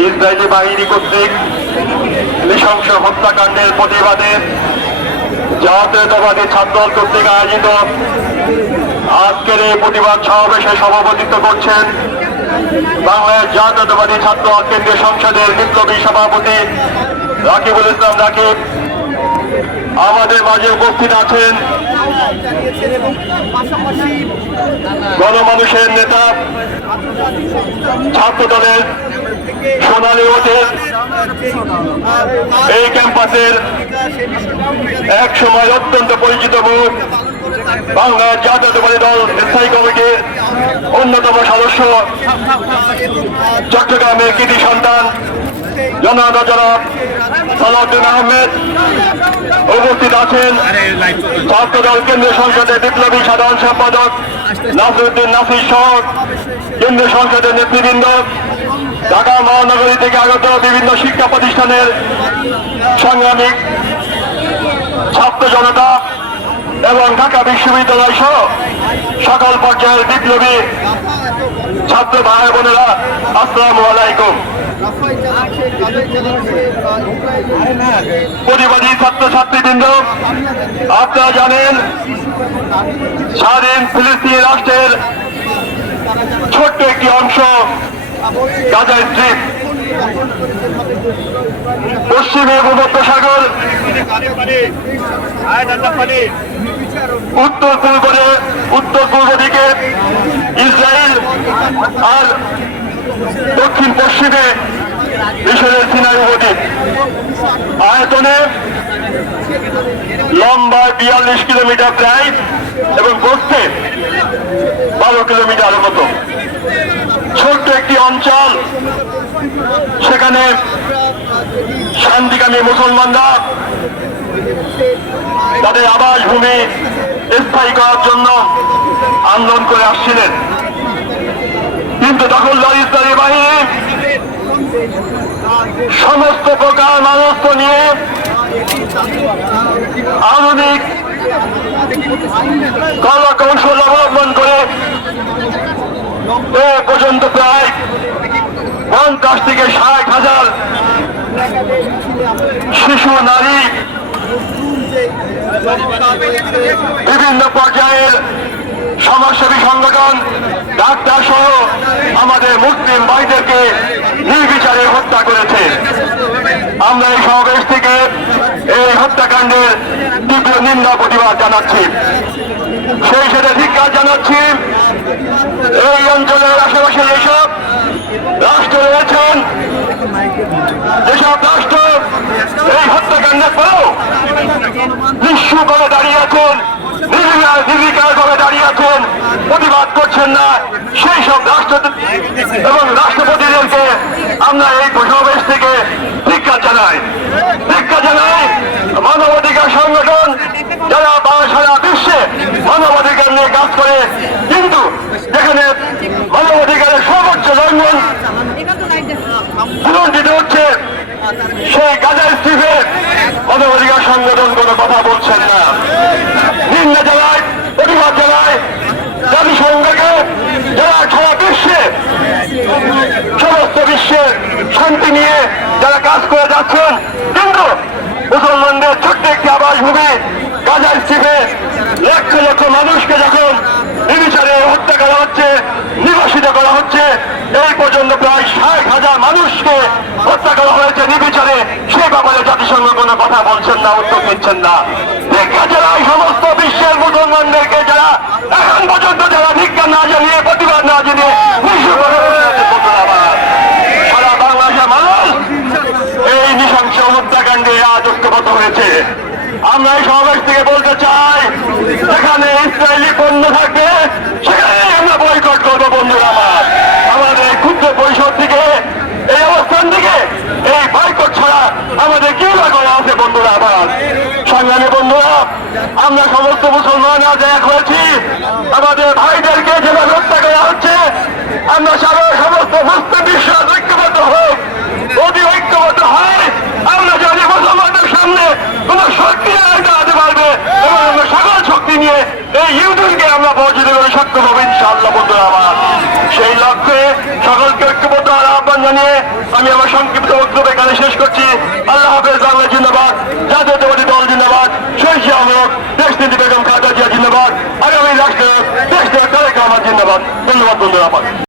Israeli বাহিনী কর্তৃক নৃশংস হত্যাকাণ্ডের প্রতিবাদে জাতীয়তাবাদী ছাত্রদল কর্তৃক আয়োজিত আজকের এই প্রতিবাদ সমাবেশে সভাপতিত্ব করছেন বাংলাদেশ জাতীয়তাবাদী ছাত্র কেন্দ্রীয় সংসদের বিপ্লবী সভাপতি রাকিবুল ইসলাম রাকিব। আমাদের মাঝে উপস্থিত আছেন গণমানুষের নেতা ছাত্র দলের সোনালী হোটেল এই ক্যাম্পাসের এক সময় অত্যন্ত পরিচিত মুখ বাংলা জাতীয়তাবাদী দল স্থায়ী কমিটির অন্যতম সদস্য চট্টগ্রামের কৃতি সন্তান জনাব জনাব সালাউদ্দিন আহমেদ উপস্থিত আছেন ছাত্র দল কেন্দ্রীয় সংসদের বিপ্লবী সাধারণ সম্পাদক নাসিরুদ্দিন নাসির সহ কেন্দ্রীয় সংসদের নেতৃবৃন্দ, ঢাকা মহানগরী থেকে আগত বিভিন্ন শিক্ষা প্রতিষ্ঠানের সাংগ্রামিক ছাত্র জনতা এবং ঢাকা বিশ্ববিদ্যালয় সহ সকল পর্যায়ের বিপ্লবী ছাত্র ভাই বোনেরা, আসসালামু আলাইকুম। প্রতিবাদী ছাত্র ছাত্রীবৃন্দ আপনারা জানেন, স্বাধীন ফিলিস্তিন রাষ্ট্রের ছোট্ট একটি অংশ গাজা স্ট্রিপ পশ্চিমে ভূমধ্যসাগর উত্তর পূর্বে উত্তর পূর্ব দিকে ইসরায়েল আর দক্ষিণ পশ্চিমে মিশরের সিনাই উপদ্বীপ। আয়তনে লম্বা বিয়াল্লিশ কিলোমিটার প্রায় এবং প্রস্থে বারো কিলোমিটার মতো। ছোট্ট একটি অঞ্চল, সেখানে শান্তিকামী মুসলমানরা তাদের আবাস ভূমি স্থায়ী করার জন্য আন্দোলন করে আসছিলেন। কিন্তু তখন ইসরায়েলি বাহিনী সমস্ত প্রকার মানুষ নিয়ে আধুনিক কলা কৌশল অবলম্বন করে এ পর্যন্ত প্রায় পঞ্চাশ থেকে ষাট হাজার শিশু, নারী বিভিন্ন পর্যায়ের সমাজসেবী সংগঠন, ডাক্তার সহ আমাদের মুসলিম ভাইদেরকে নির্বিচারে হত্যা করেছে। আমরা এই সমাবেশ থেকে এই হত্যাকাণ্ডের তীব্র নিন্দা প্রতিবাদ জানাচ্ছি। সেই সাথে ধিক্কার জানাচ্ছি, এই অঞ্চলের আশেপাশে যেসব রাষ্ট্র রয়েছেন, যেসব রাষ্ট্র এই হত্যাকাণ্ডের পরেও প্রতিবাদ করছেন না। সেই সব রাষ্ট্র এবং রাষ্ট্রপতিদেরকে আমরা এই সমাবেশ থেকে ধিক্ষা জানাই ধিক্ষা জানাই মানবাধিকার সংগঠন যারা বা সারা বিশ্বে মানবাধিকার নিয়ে কাজ করে। কিন্তু যেখানে মানবাধিকারের সর্বোচ্চ লঙ্ঘন পুনর্জিত হচ্ছে, সেই গাজা স্টিফে মানবাধিকার সংগঠন কোনো কথা বলছেন না। নিম্ন জেলায় প্রতিবাদ জেলায় জাতিসংঘকে যারা সারা বিশ্বে সমস্ত বিশ্বের শান্তি নিয়ে যারা কাজ করে যাচ্ছেন কিন্তু মুসলমানদের ছোট্ট একটি আবাসভূমি গাজা স্টিফে লক্ষ লক্ষ মানুষকে যখন নির্বিচারে হত্যা করা হচ্ছে, নির্বাসিত করা হচ্ছে, এই পর্যন্ত প্রায় ষাট হাজার মানুষকে হত্যা করা হয়েছে নির্বিচারে। সে ব্যাপারে জাতিসংঘ কোনো কথা বলছেন না, উত্তর দিচ্ছেন না। ভিক্ষা এই সমস্ত বিশ্বের মুসলমানদেরকে যারা এখন পর্যন্ত যারা ভিক্ষা না জানিয়ে প্রতিবাদ না জানিয়ে নিঃস্ব করে রেখেছে বন্ধুরা আমার। সারা বাংলাদেশের মানুষ এই নৃশংস হত্যাকাণ্ডে আজ ঐক্যবদ্ধ হয়েছে আমরা এই সমাবেশ থেকে বলতে চাই, যেখানে ইসরায়েলি পণ্য থাকবে সেখানে আমরা বয়কট করব বন্ধুরা আমার। আমাদের ক্ষুদ্র পরিষদ থেকে, এই অবস্থান থেকে, এই বয়কট ছাড়া আমাদের কি করা আছে বন্ধুরা আমার। সংগ্রামী বন্ধুরা, আমরা সমস্ত মুসলমান আজ এক হয়েছি। আমাদের ভাইদেরকে দিয়ে এই ইউনিয়নকে আমরা পৌঁছতে করে সক্ষম হবে ইনশাআল্লাহ, বন্ধুরা আমার। সেই লক্ষ্যে সকলকে ঐক্যবদ্ধ আহ্বান জানিয়ে আমি আমার সংক্ষিপ্ত বক্তব্য এখানে শেষ করছি। আল্লাহ হাফেজ, বাংলা জিন্দাবাদ। জাতীয়তাবাদী দল জিন্দাবাদ। শৈশী আহমদ দেশনীতি বেগম কাজা জিয়া জিন্দাবাদ। আগামী রাষ্ট্র, দেশ দেওয়া কালেকা আমার জিন্দাবাদ। ধন্যবাদ, বন্ধুরা আমার।